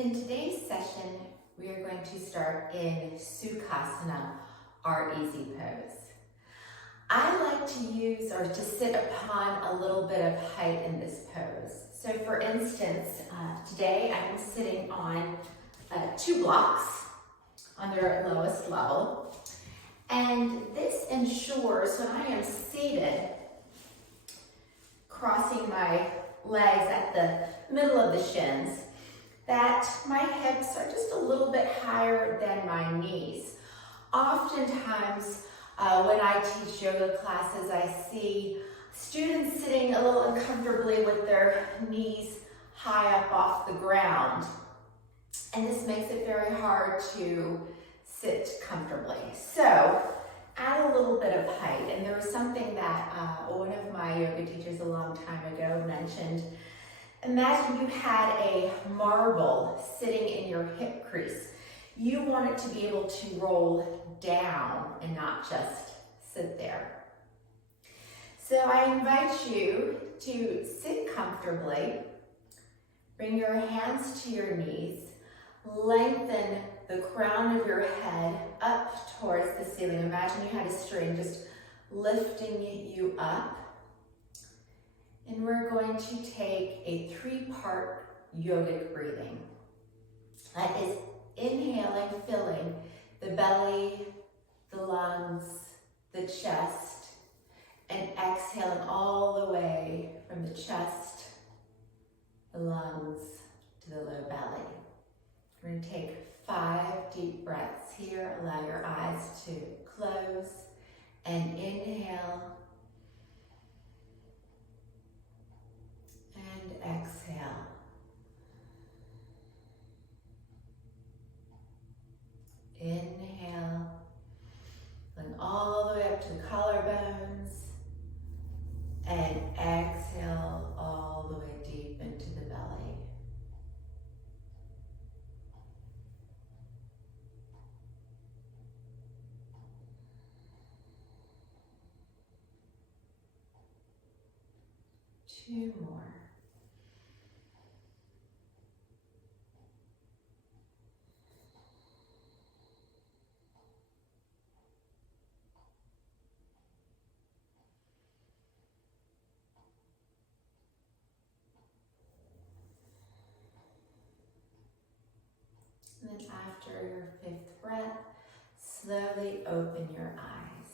In today's session, we are going to start in Sukhasana, our easy pose. I like to use or to sit upon a little bit of height in this pose. So for instance, today I'm sitting on 2 blocks on their lowest level. And this ensures when I am seated, crossing my legs at the middle of the shins, that my hips are just a little bit higher than my knees. Oftentimes, when I teach yoga classes, I see students sitting a little uncomfortably with their knees high up off the ground. And this makes it very hard to sit comfortably. So, add a little bit of height. And there was something that one of my yoga teachers a long time ago mentioned. Imagine you had a marble sitting in your hip crease. You want it to be able to roll down and not just sit there. So I invite you to sit comfortably. Bring your hands to your knees. Lengthen the crown of your head up towards the ceiling. Imagine you had a string just lifting you up. And we're going to take a 3-part yogic breathing. That is inhaling, filling the belly, the lungs, the chest, and exhaling all the way from the chest, the lungs, to the low belly. We're going to take 5 deep breaths here. Allow your eyes to close and inhale. And exhale. Inhale, going all the way up to the collarbones, and exhale all the way deep into the belly. Two more. And then after your 5th breath, slowly open your eyes.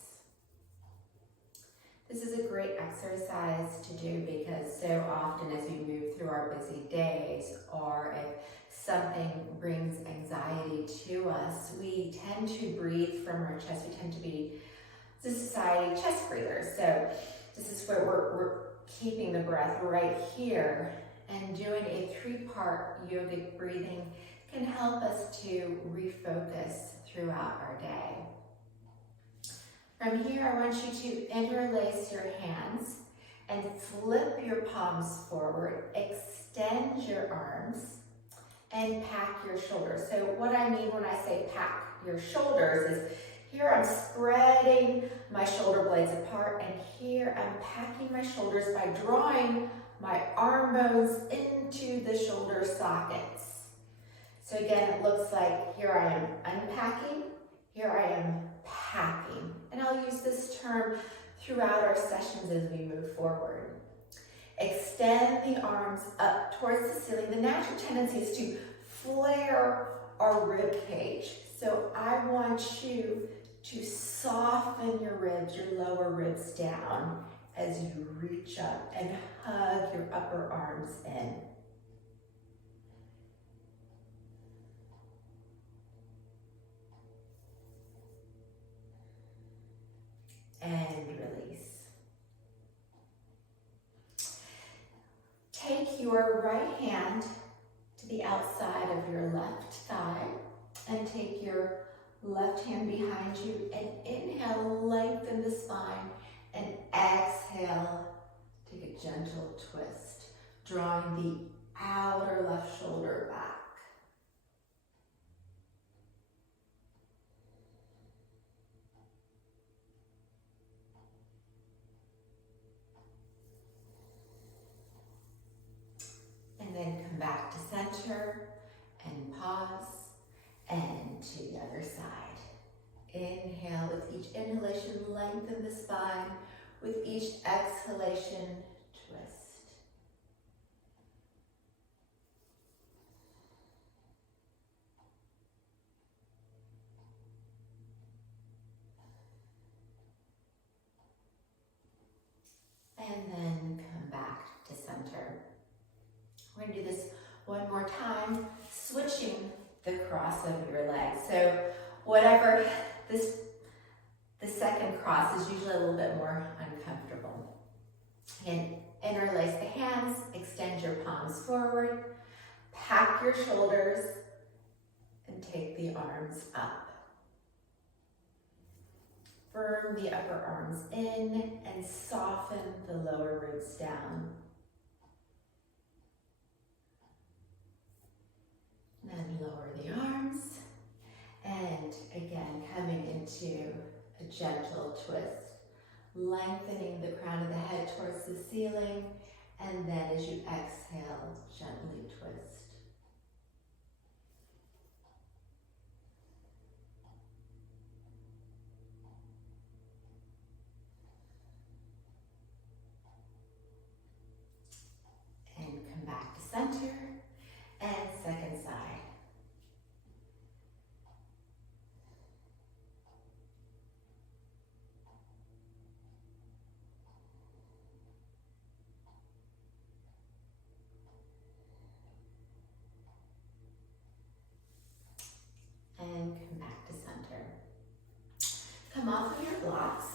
This is a great exercise to do because so often as we move through our busy days, or if something brings anxiety to us, we tend to breathe from our chest. We tend to be, as a society, chest breathers. So this is where we're keeping the breath right here, and doing a 3-part yogic breathing can help us to refocus throughout our day. From here, I want you to interlace your hands and flip your palms forward, extend your arms, and pack your shoulders. So what I mean when I say pack your shoulders is here I'm spreading my shoulder blades apart, and here I'm packing my shoulders by drawing my arm bones into the shoulder sockets. So again, it looks like here I am unpacking, here I am packing. And I'll use this term throughout our sessions as we move forward. Extend the arms up towards the ceiling. The natural tendency is to flare our rib cage. So I want you to soften your ribs, your lower ribs down as you reach up and hug your upper arms in. And release. Take your right hand to the outside of your left thigh and take your left hand behind you and inhale, lengthen the spine, and exhale, take a gentle twist, drawing the outer left shoulder back. And then come back to center and pause, and to the other side. Inhale, with each inhalation, lengthen the spine. With each exhalation, twist. And then come back to center. We're going to do this one more time, switching the cross of your legs. So whatever the second cross is usually a little bit more uncomfortable. And interlace the hands, extend your palms forward, pack your shoulders, and take the arms up. Firm the upper arms in and soften the lower ribs down. Then lower the arms, and again coming into a gentle twist, lengthening the crown of the head towards the ceiling, and then as you exhale, gently twist. And come back to center, and second side. And come back to center. Come off of your blocks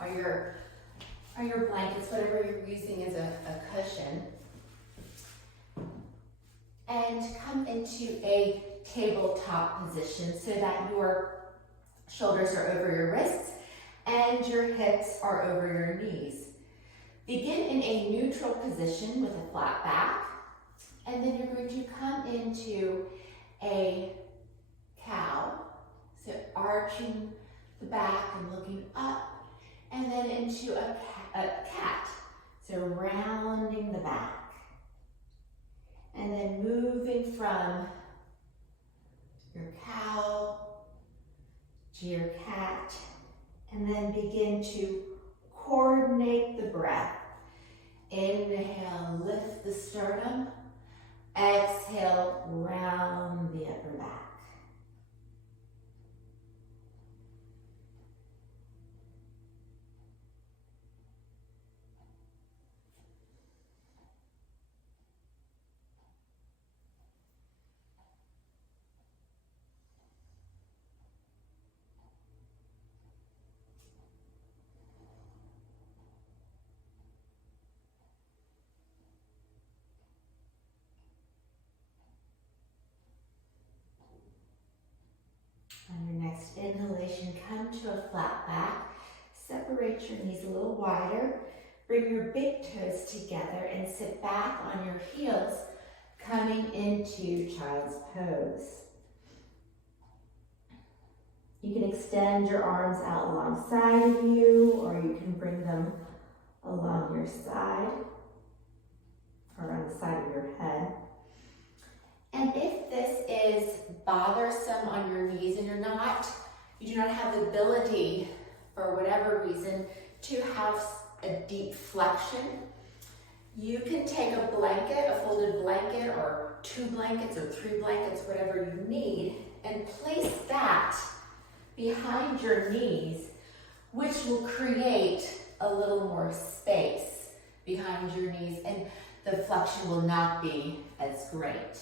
or your blankets, whatever you're using as a cushion. And come into a tabletop position so that your shoulders are over your wrists and your hips are over your knees. Begin in a neutral position with a flat back, and then you're going to come into a cow, so arching the back and looking up, and then into a cat, so rounding the back. And then moving from your cow to your cat, and then begin to coordinate the breath. Inhale, lift the sternum. Exhale, round the upper back. On your next inhalation, come to a flat back. Separate your knees a little wider. Bring your big toes together and sit back on your heels, coming into child's pose. You can extend your arms out alongside of you, or you can bring them along your side or on the side of your head. And if this is bothersome on your knees and you do not have the ability, for whatever reason, to have a deep flexion, you can take a blanket, a folded blanket, or 2 blankets or 3 blankets, whatever you need, and place that behind your knees, which will create a little more space behind your knees, and the flexion will not be as great.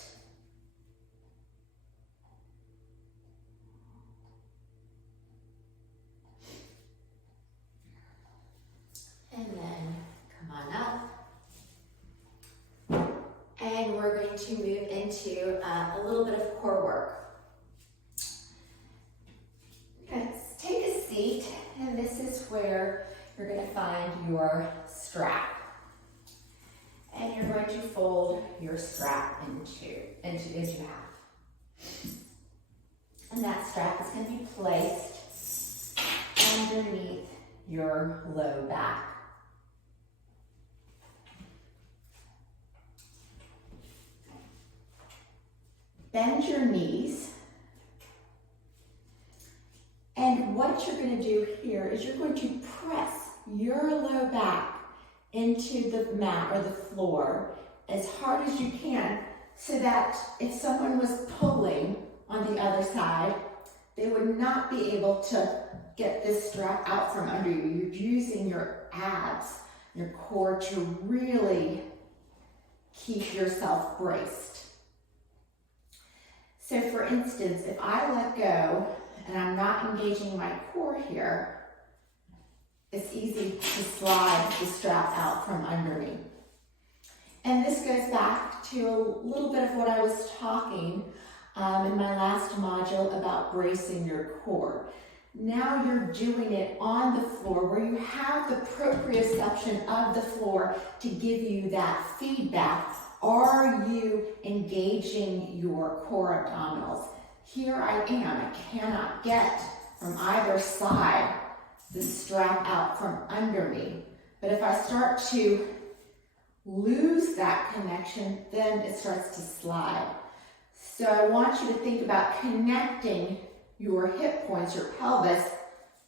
And then come on up. And we're going to move into a little bit of core work. Let's take a seat, and this is where you're going to find your strap. And you're going to fold your strap into half. And that strap is going to be placed underneath your low back. bend your knees. And what you're going to do here is you're going to press your low back into the mat or the floor as hard as you can, so that if someone was pulling on the other side, they would not be able to get this strap out from under you. You're using your abs, your core to really keep yourself braced. So for instance, if I let go and I'm not engaging my core here, it's easy to slide the strap out from under me. And this goes back to a little bit of what I was talking in my last module about bracing your core. Now you're doing it on the floor where you have the proprioception of the floor to give you that feedback. Are you engaging your core abdominals? Here I am. I cannot get from either side the strap out from under me. But if I start to lose that connection, then it starts to slide. So I want you to think about connecting your hip points, your pelvis,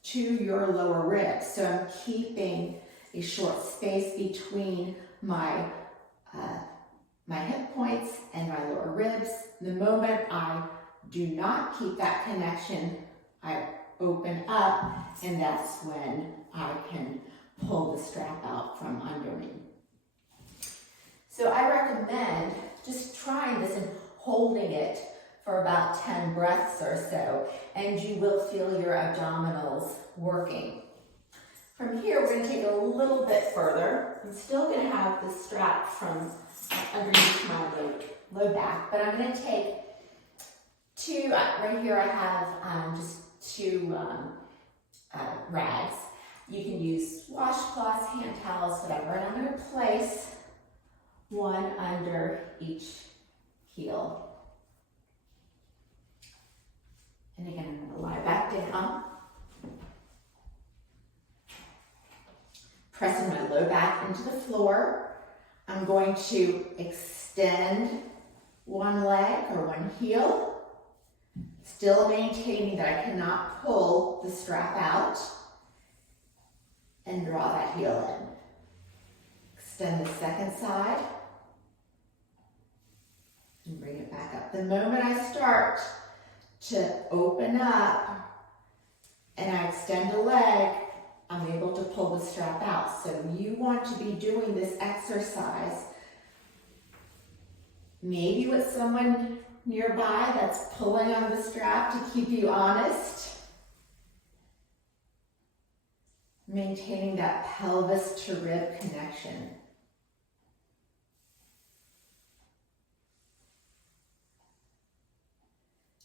to your lower ribs. So I'm keeping a short space between my hip points and my lower ribs. The moment I do not keep that connection, I open up, and that's when I can pull the strap out from under me. So I recommend just trying this and holding it for about 10 breaths or so, and you will feel your abdominals working. From here, we're going to take it a little bit further. I'm still going to have the strap from underneath my low back, but I'm going to take two, right here I have just two rags. You can use washcloths, hand towels, whatever, and I'm going to place one under each heel. And again, I'm going to lie back down, pressing my low back into the floor. I'm going to extend one leg or one heel, still maintaining that I cannot pull the strap out, and draw that heel in. Extend the second side, and bring it back up. The moment I start to open up and I extend a leg, I'm able to pull the strap out. So you want to be doing this exercise maybe with someone nearby that's pulling on the strap to keep you honest. Maintaining that pelvis to rib connection.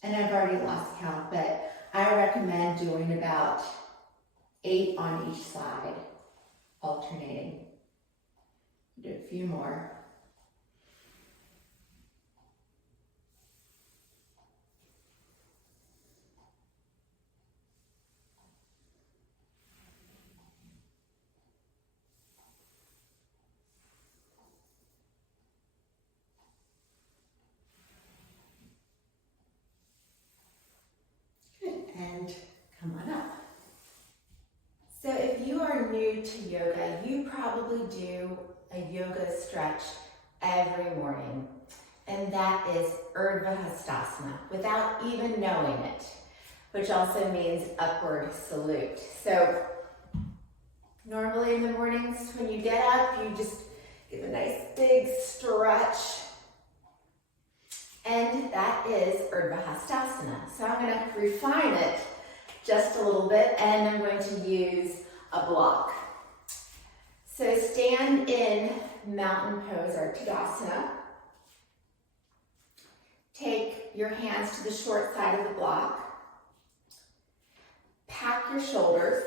And I've already lost count, but I recommend doing about 8 on each side, alternating. Do a few more. And come on up. So if you are new to yoga, you probably do a yoga stretch every morning, and that is Urdhva Hastasana without even knowing it, which also means upward salute. So normally in the mornings when you get up, you just give a nice big stretch. And that is Urdhva Hastasana. So I'm going to refine it just a little bit, and I'm going to use a block. So stand in mountain pose or Tadasana. Take your hands to the short side of the block. Pack your shoulders.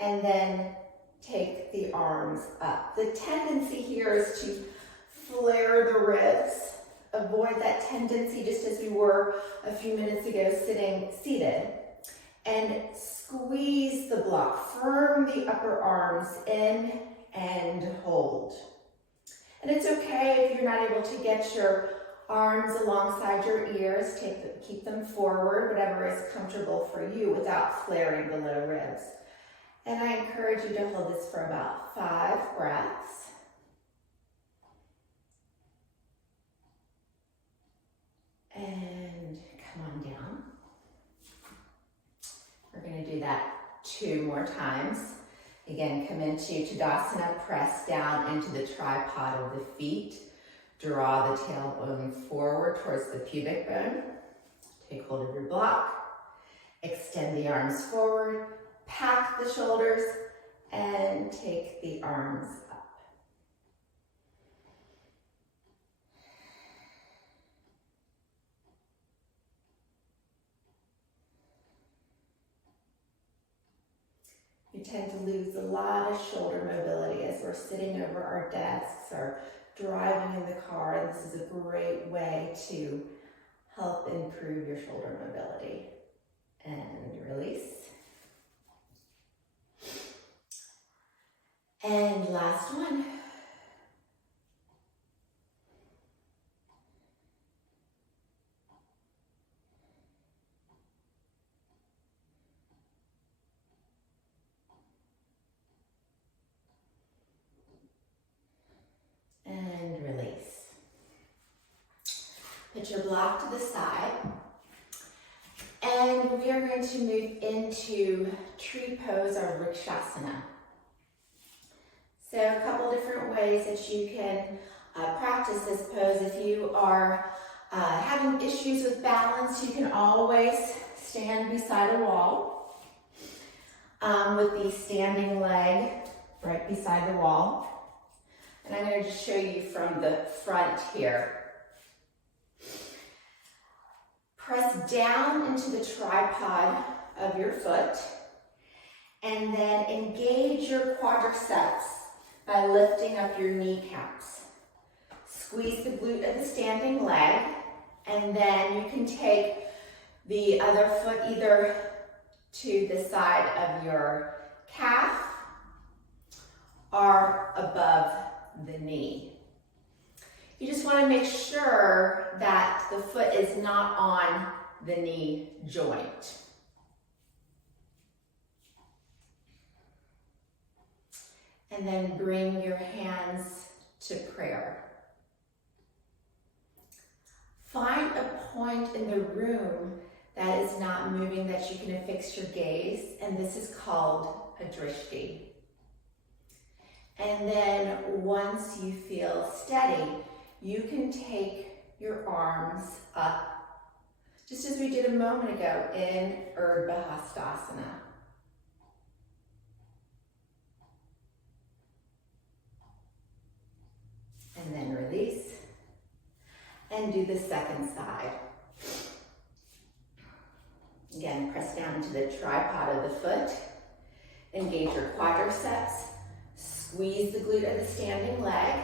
And then take the arms up. The tendency here is to flare the ribs. Avoid that tendency just as we were a few minutes ago seated. And squeeze the block. Firm the upper arms in and hold. And it's okay if you're not able to get your arms alongside your ears. Keep them forward, whatever is comfortable for you without flaring the low ribs. And I encourage you to hold this for about 5 breaths. And come on down. We're going to do that 2 more times. Again, come into Tadasana, press down into the tripod of the feet. Draw the tailbone forward towards the pubic bone. Take hold of your block. Extend the arms forward. Pack the shoulders and take the arms up. We tend to lose a lot of shoulder mobility as we're sitting over our desks or driving in the car, and this is a great way to help improve your shoulder mobility. And release. And last one. And release. Put your block to the side. And we are going to move into tree pose or Vrikshasana. So a couple different ways that you can practice this pose. If you are having issues with balance, you can always stand beside a wall with the standing leg right beside the wall. And I'm going to just show you from the front here. Press down into the tripod of your foot and then engage your quadriceps by lifting up your kneecaps. Squeeze the glute of the standing leg, and then you can take the other foot either to the side of your calf or above the knee. You just want to make sure that the foot is not on the knee joint. And then bring your hands to prayer. Find a point in the room that is not moving that you can affix your gaze, and this is called a drishti. And then once you feel steady, you can take your arms up, just as we did a moment ago in Urdhva Hastasana. And then release, and do the second side. Again, press down into the tripod of the foot, engage your quadriceps, squeeze the glute of the standing leg,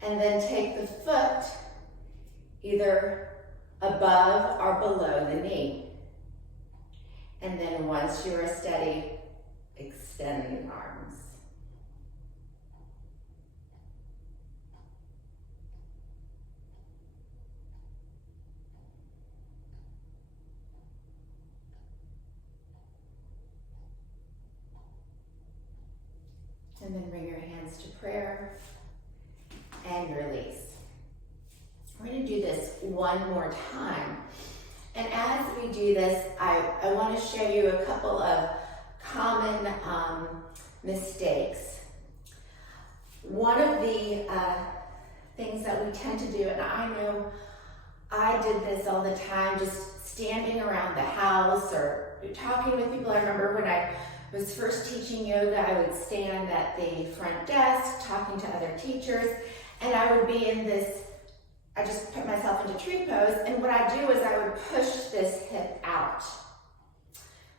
and then take the foot either above or below the knee. And then once you are steady, extend the arms. And then bring your hands to prayer and release. We're going to do this one more time. And as we do this, I want to show you a couple of common mistakes. One of the things that we tend to do, and I know I did this all the time, just standing around the house or talking with people. I remember when I was first teaching yoga, I would stand at the front desk talking to other teachers, and I would be in this, I just put myself into tree pose, and what I do is I would push this hip out.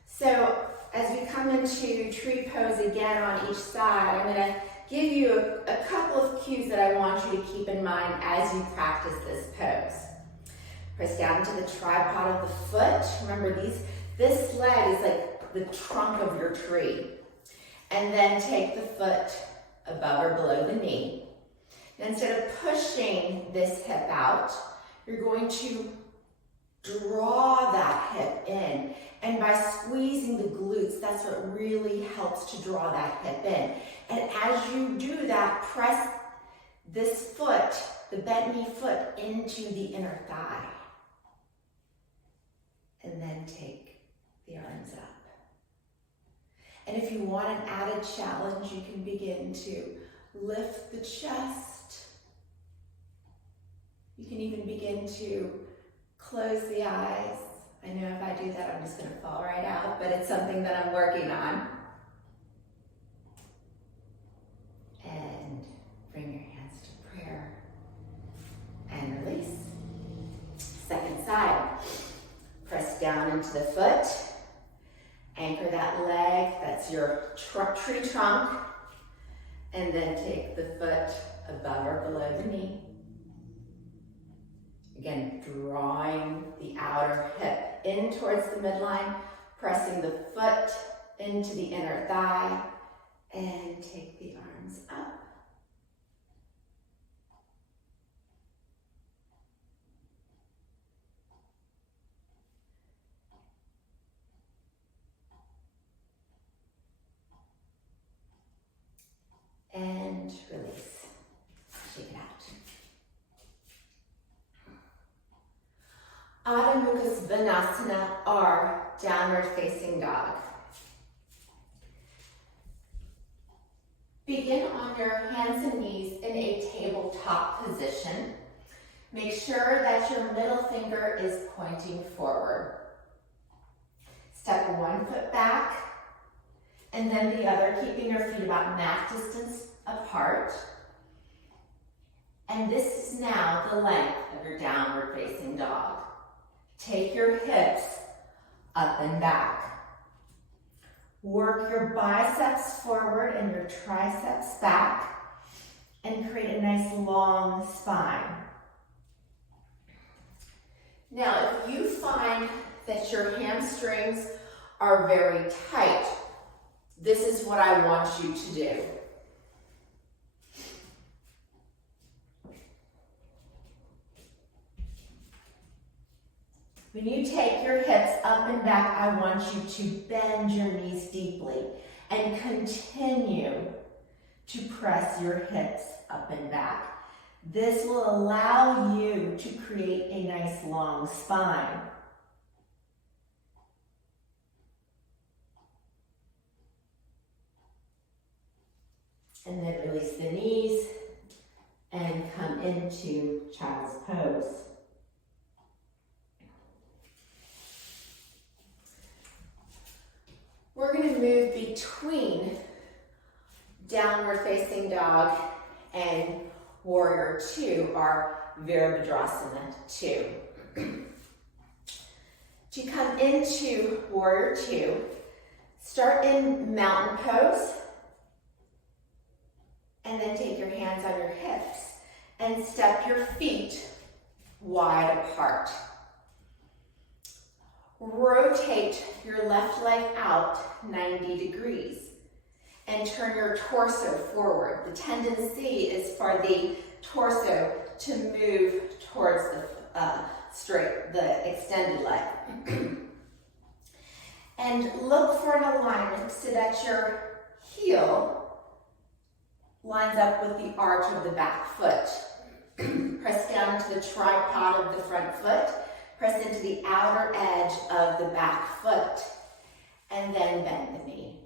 So as we come into tree pose again on each side, I'm going to give you a couple of cues that I want you to keep in mind as you practice this pose. Press down to the tripod of the foot. Remember, this leg is like the trunk of your tree. And then take the foot above or below the knee. Instead of pushing this hip out, you're going to draw that hip in. And by squeezing the glutes, that's what really helps to draw that hip in. And as you do that, press this foot, the bent knee foot, into the inner thigh. And then take the arms up. And if you want an added challenge, you can begin to lift the chest. You can even begin to close the eyes. I know if I do that, I'm just going to fall right out, but it's something that I'm working on. And bring your hands to prayer. And release. Second side. Press down into the foot. Anchor that leg, that's your tree trunk. And then take the foot above or below the knee. Again, drawing the outer hip in towards the midline, pressing the foot into the inner thigh, and take the arms up. And release. Shake it out. Adho Mukha Svanasana, or downward facing dog. Begin on your hands and knees in a tabletop position. Make sure that your middle finger is pointing forward. Step one foot back, and then the other, keeping your feet about mat distance apart. And this is now the length of your downward facing dog. Take your hips up and back. Work your biceps forward and your triceps back, and create a nice long spine. Now, if you find that your hamstrings are very tight, this is what I want you to do. When you take your hips up and back, I want you to bend your knees deeply and continue to press your hips up and back. This will allow you to create a nice long spine. And then release the knees and come into child's pose. We're going to move between downward facing dog and warrior two, or Virabhadrasana 2. To come into warrior two, start in mountain pose, and then take your hands on your hips and step your feet wide apart. Rotate your left leg out 90 degrees and turn your torso forward. The tendency is for the torso to move towards the extended leg. And look for an alignment so that your heel lines up with the arch of the back foot. Press down into the tripod of the front foot. Press into the outer edge of the back foot, and then bend the knee.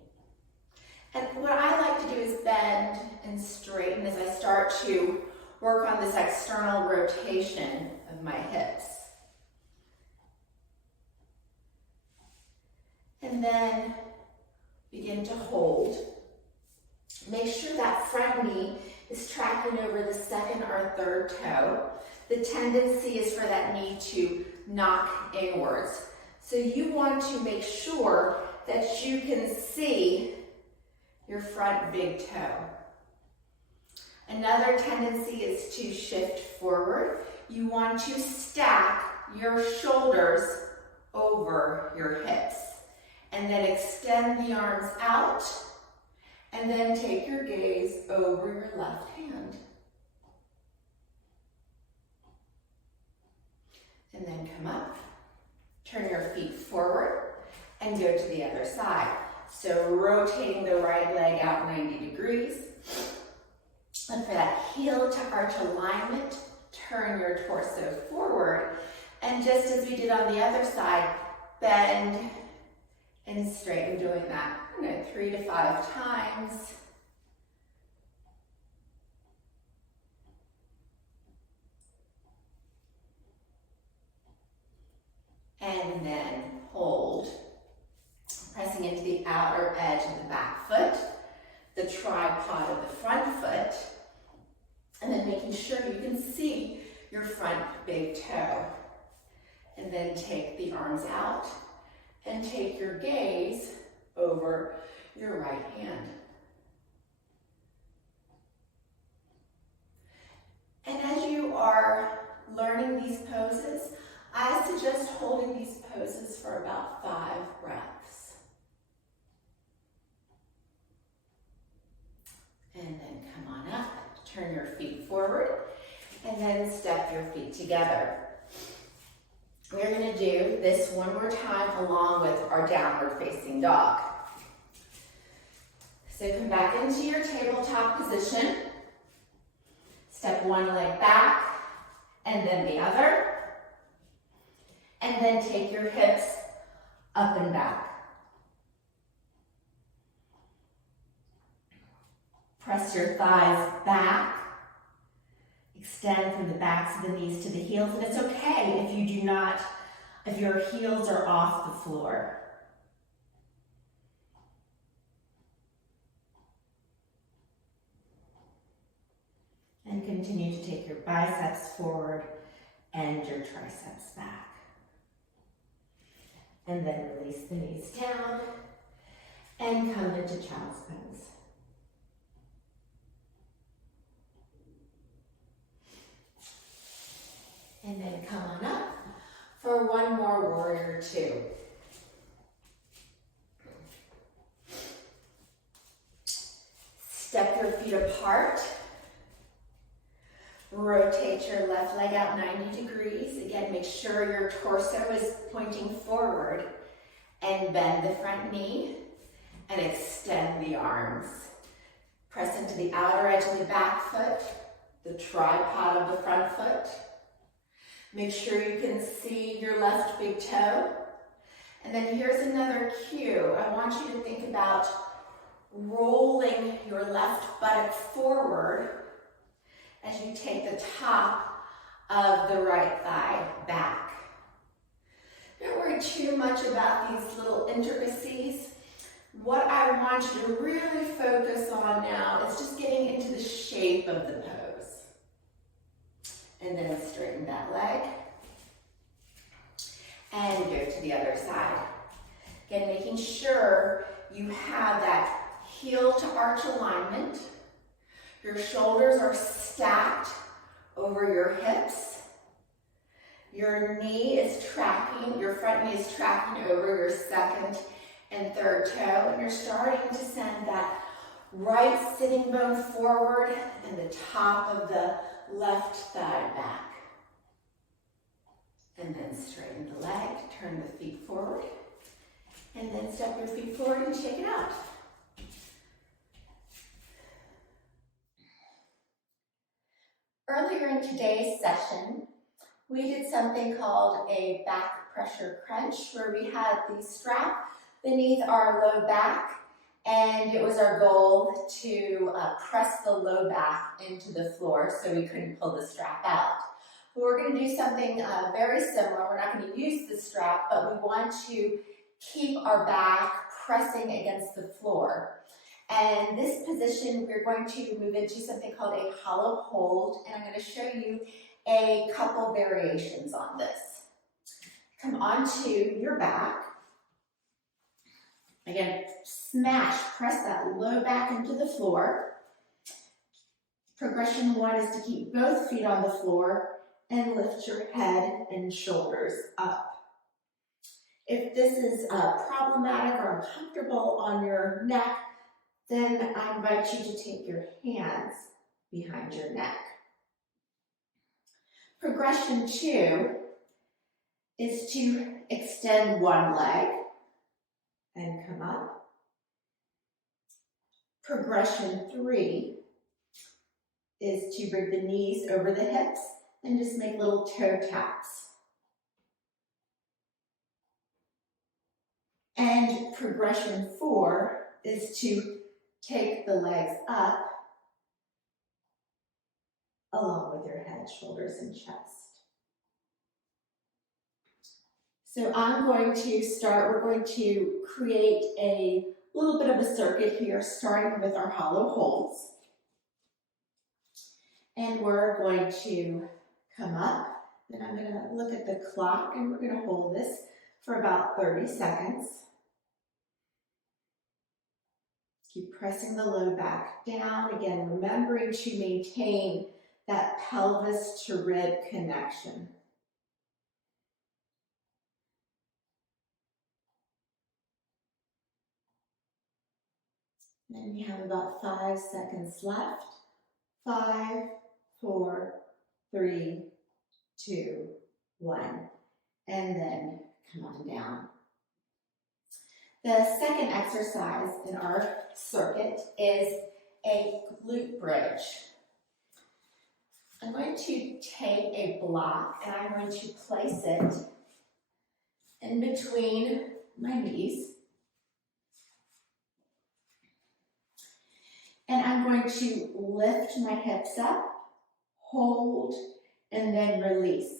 And what I like to do is bend and straighten as I start to work on this external rotation of my hips. And then begin to hold. Make sure that front knee is tracking over the second or third toe. The tendency is for that knee to knock inwards. So you want to make sure that you can see your front big toe. Another tendency is to shift forward. You want to stack your shoulders over your hips, and then extend the arms out, and then take your gaze over your left hand. And then come up, turn your feet forward, and go to the other side. So rotating the right leg out 90 degrees. And for that heel to arch alignment, turn your torso forward. And just as we did on the other side, bend and straighten, doing that 3 to 5 times. And then hold, pressing into the outer edge of the back foot, the tripod of the front foot, and then making sure you can see your front big toe. And then take the arms out and take your gaze over your right hand. And as you are learning these poses, I suggest holding these poses for about 5 breaths. And then come on up, turn your feet forward, and then step your feet together. We're going to do this one more time along with our downward facing dog. So come back into your tabletop position. Step one leg back and then the other. And then take your hips up and back. Press your thighs back. Extend from the backs of the knees to the heels, and it's okay if your heels are off the floor. And continue to take your biceps forward and your triceps back. And then release the knees down and come into child's pose. And then come on up for one more warrior two. Step your feet apart. Rotate your left leg out 90 degrees. Again, make sure your torso is pointing forward, and bend the front knee and extend the arms. Press into the outer edge of the back foot, the tripod of the front foot. Make sure you can see your left big toe. And then here's another cue. I want you to think about rolling your left buttock forward as you take the top of the right thigh back. Don't worry too much about these little intricacies. What I want you to really focus on now is just getting into the shape of the pose. And then straighten that leg. And go to the other side. Again, making sure you have that heel to arch alignment. Your shoulders are stacked over your hips. Your knee is tracking, your front knee is tracking over your second and third toe. And you're starting to send that right sitting bone forward and the top of the left thigh back. And then straighten the leg, turn the feet forward. And then step your feet forward and shake it out. Earlier in today's session, we did something called a back pressure crunch, where we had the strap beneath our low back, and it was our goal to press the low back into the floor so we couldn't pull the strap out. But we're going to do something very similar. We're not going to use the strap, but we want to keep our back pressing against the floor. And this position, we're going to move into something called a hollow hold, and I'm going to show you a couple variations on this. Come onto your back. Again, smash, press that low back into the floor. Progression one is to keep both feet on the floor and lift your head and shoulders up. If this is problematic or uncomfortable on your neck, then I invite you to take your hands behind your neck. Progression two is to extend one leg and come up. Progression 3 is to bring the knees over the hips and just make little toe taps. And progression 4 is to take the legs up along with your head, shoulders, and chest. So I'm going to start, we're going to create a little bit of a circuit here, starting with our hollow holds. And we're going to come up, and I'm going to look at the clock, and we're going to hold this for about 30 seconds. Keep pressing the low back down. Again, remembering to maintain that pelvis to rib connection. And you have about 5 seconds left. 5, 4, 3, 2, 1. And then come on down. The second exercise in our circuit is a glute bridge. I'm going to take a block and I'm going to place it in between my knees. And I'm going to lift my hips up, hold, and then release.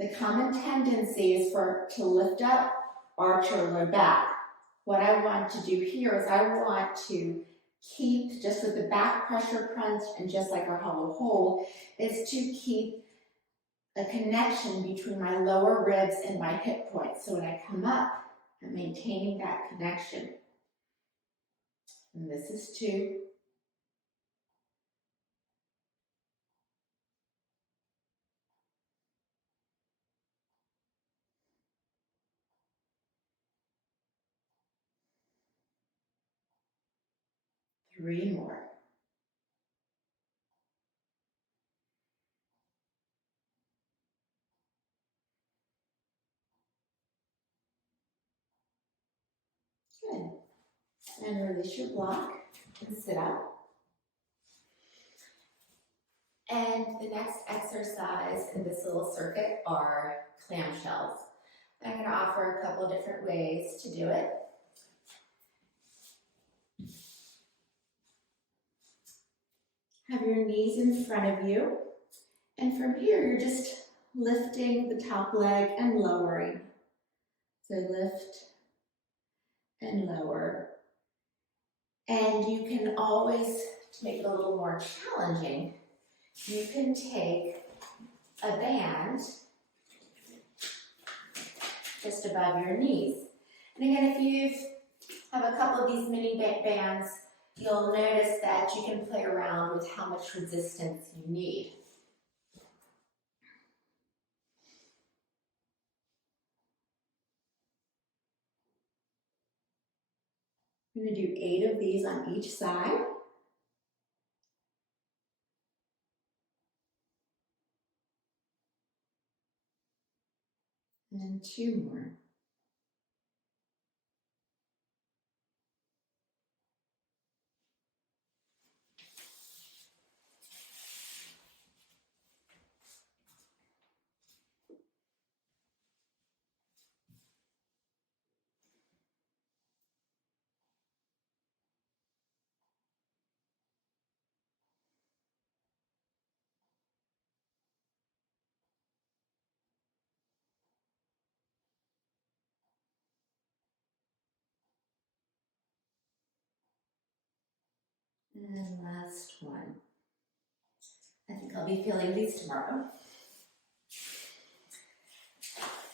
The common tendency is to lift up, arch, or low back. What I want to do here is I want to keep, just with the back pressure crunch and just like our hollow hold, is to keep a connection between my lower ribs and my hip points. So when I come up, I'm maintaining that connection. And this is 2. Three more. Good. And release your block and sit up. And the next exercise in this little circuit are clamshells. I'm going to offer a couple of different ways to do it. Have your knees in front of you. And from here, you're just lifting the top leg and lowering. So lift and lower. And you can always, to make it a little more challenging, you can take a band just above your knees. And again, if you have a couple of these mini bands, you'll notice that you can play around with how much resistance you need. I'm going to do 8 of these on each side. And 2 more. And last one. I think I'll be feeling these tomorrow.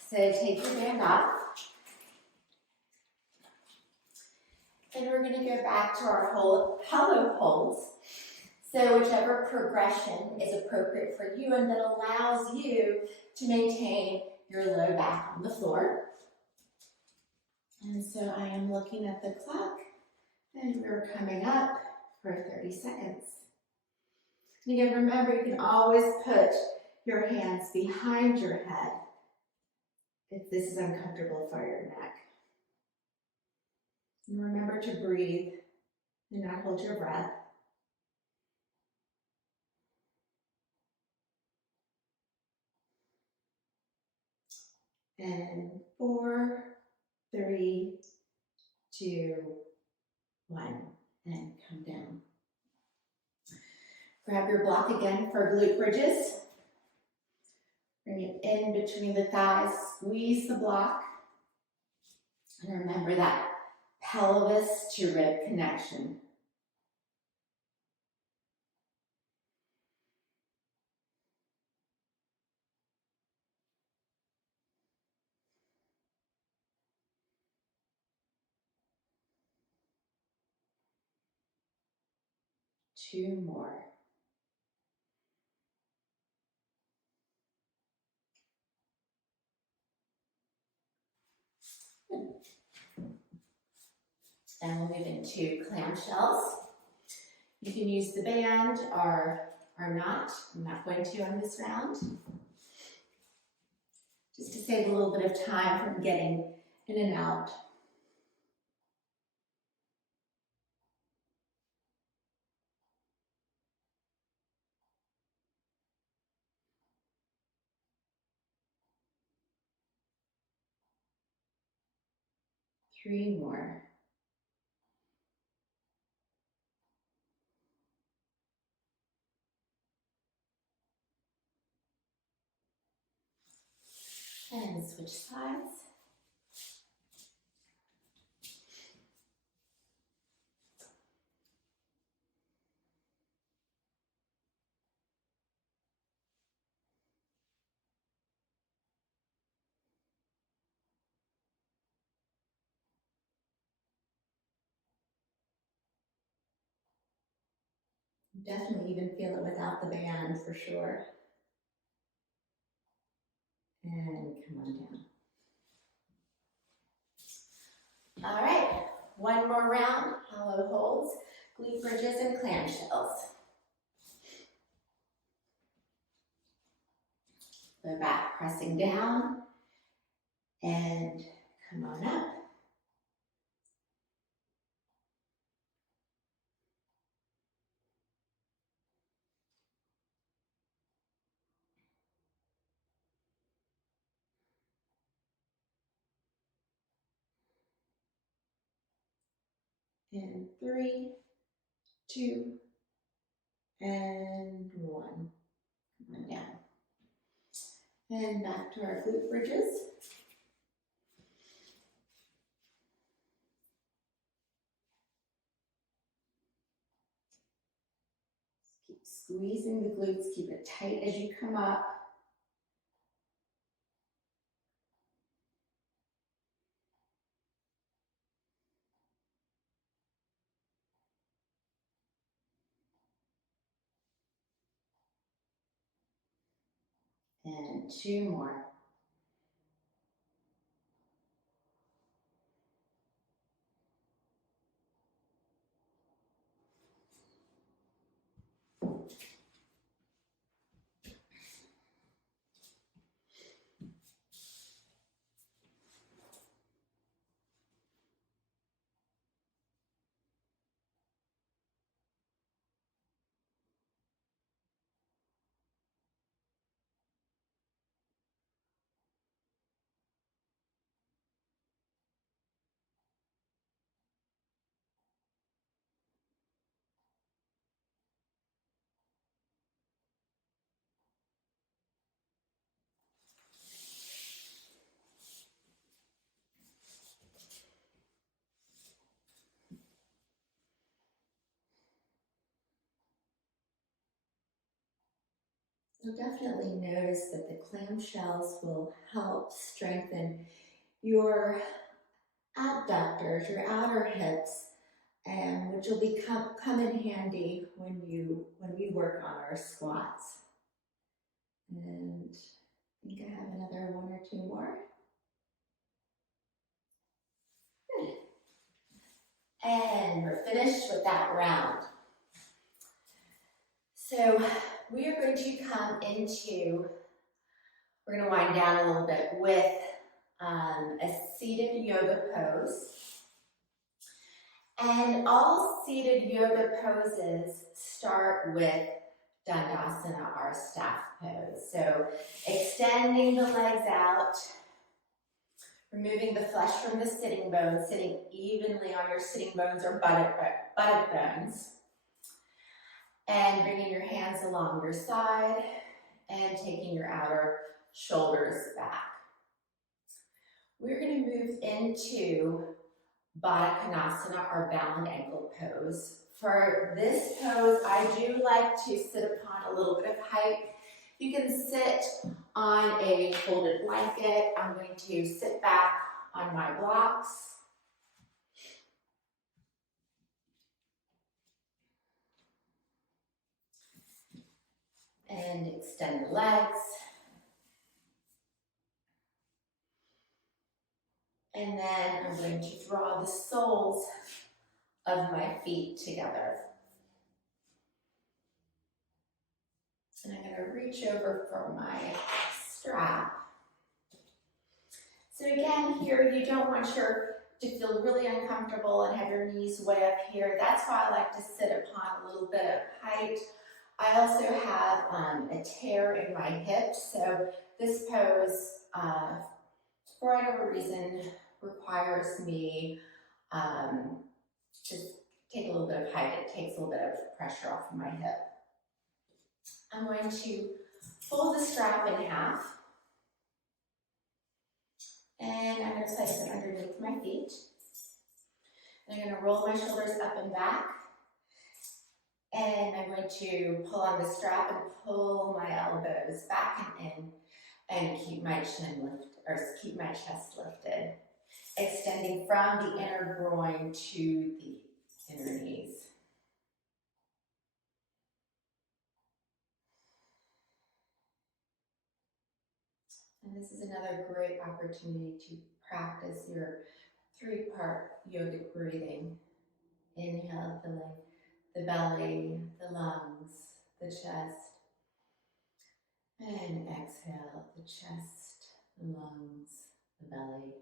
So take your band off. And we're going to go back to our hollow holds. So whichever progression is appropriate for you and that allows you to maintain your low back on the floor. And so I am looking at the clock and we're coming up for 30 seconds. And again, remember, you can always put your hands behind your head if this is uncomfortable for your neck. And remember to breathe and not hold your breath. And 4, 3, 2, 1, and come down. Grab your block again for glute bridges. Bring it in between the thighs, squeeze the block. And remember that pelvis to rib connection. Two more. And we'll move into clamshells. You can use the band or not. I'm not going to on this round. Just to save a little bit of time from getting in and out. Three more. And switch sides. Definitely even feel it without the band for sure. And come on down. All right, one more round, hollow holds, glute bridges and clamshells. Go back, pressing down, and come on up. And 3, 2, and 1. Come on down. And back to our glute bridges. Keep squeezing the glutes, keep it tight as you come up. And 2 more. You'll definitely notice that the clamshells will help strengthen your abductors, your outer hips, and which will come in handy when we work on our squats. And I think I have another 1 or 2 more. Good. And we're finished with that round. So we are going to come into, we're going to wind down a little bit with a seated yoga pose. And all seated yoga poses start with Dandasana, our staff pose. So extending the legs out, removing the flesh from the sitting bones, sitting evenly on your sitting bones or buttock bones. And bringing your hands along your side and taking your outer shoulders back. We're going to move into Baddha Konasana, our bound ankle pose. For this pose, I do like to sit upon a little bit of height. You can sit on a folded blanket. I'm going to sit back on my blocks. And extend the legs. And then I'm going to draw the soles of my feet together. And I'm going to reach over for my strap. So again, here you don't want to feel really uncomfortable and have your knees way up here. That's why I like to sit upon a little bit of height. I also have a tear in my hip, so this pose, for whatever reason, requires me to take a little bit of height. It takes a little bit of pressure off of my hip. I'm going to fold the strap in half, and I'm going to place it underneath my feet. And I'm going to roll my shoulders up and back, and I'm going to pull on the strap and pull my elbows back and in, and keep my chin lifted, or keep my chest lifted, extending from the inner groin to the inner knees. And this is another great opportunity to practice your three-part yogic breathing. Inhale, filling the belly, the lungs, the chest. And exhale, the chest, the lungs, the belly.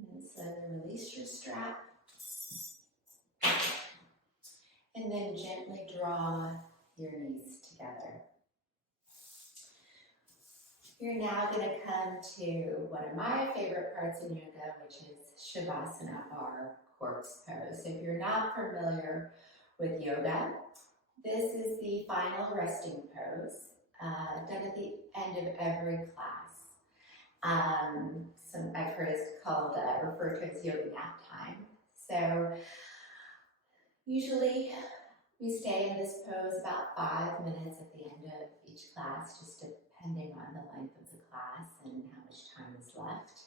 And then slowly release your strap. And then gently draw your knees together. You're now going to come to one of my favorite parts in yoga, which is Shavasana, our corpse pose. So if you're not familiar with yoga, this is the final resting pose done at the end of every class. I've heard it's called, referred to as yoga nap time. So usually we stay in this pose about 5 minutes at the end of each class, just depending on the length of the class and how much time is left.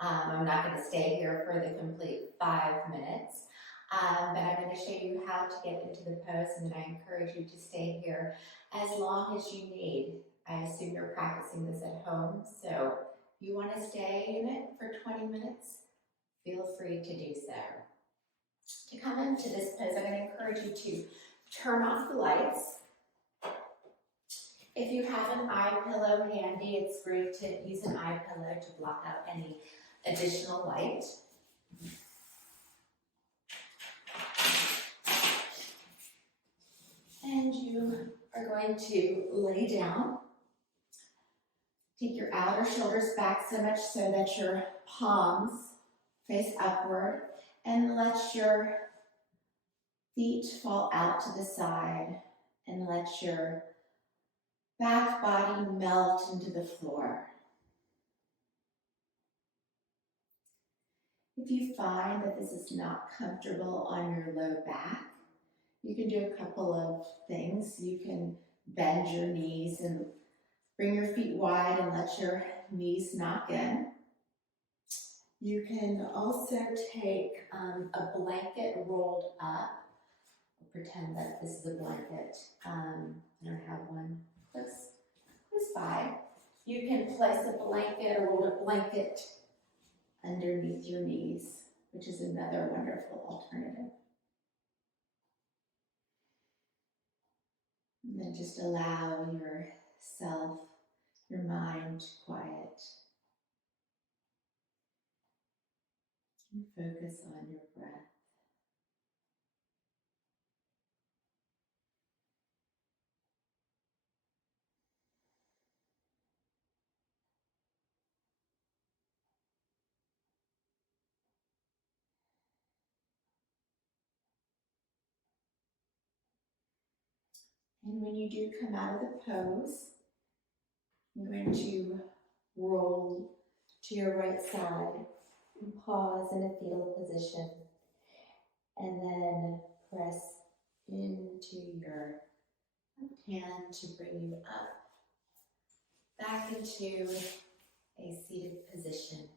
I'm not going to stay here for the complete 5 minutes, but I'm going to show you how to get into the pose, and then I encourage you to stay here as long as you need. I assume you're practicing this at home, so if you want to stay in it for 20 minutes, feel free to do so. To come into this pose, I'm going to encourage you to turn off the lights. If you have an eye pillow handy, it's great to use an eye pillow to block out any additional light. And you are going to lay down. Take your outer shoulders back so much so that your palms face upward, and let your feet fall out to the side, and let your back body melt into the floor. If you find that this is not comfortable on your low back, you can do a couple of things. You can bend your knees and bring your feet wide and let your knees knock in. You can also take a blanket rolled up. Pretend that this is a blanket. I don't have one close by. You can place a blanket or rolled up blanket underneath your knees, which is another wonderful alternative. And then just allow yourself, your mind to quiet. And focus on your breath. And when you do come out of the pose, I'm going to roll to your right side and pause in a fetal position. And then press into your left hand to bring you up back into a seated position.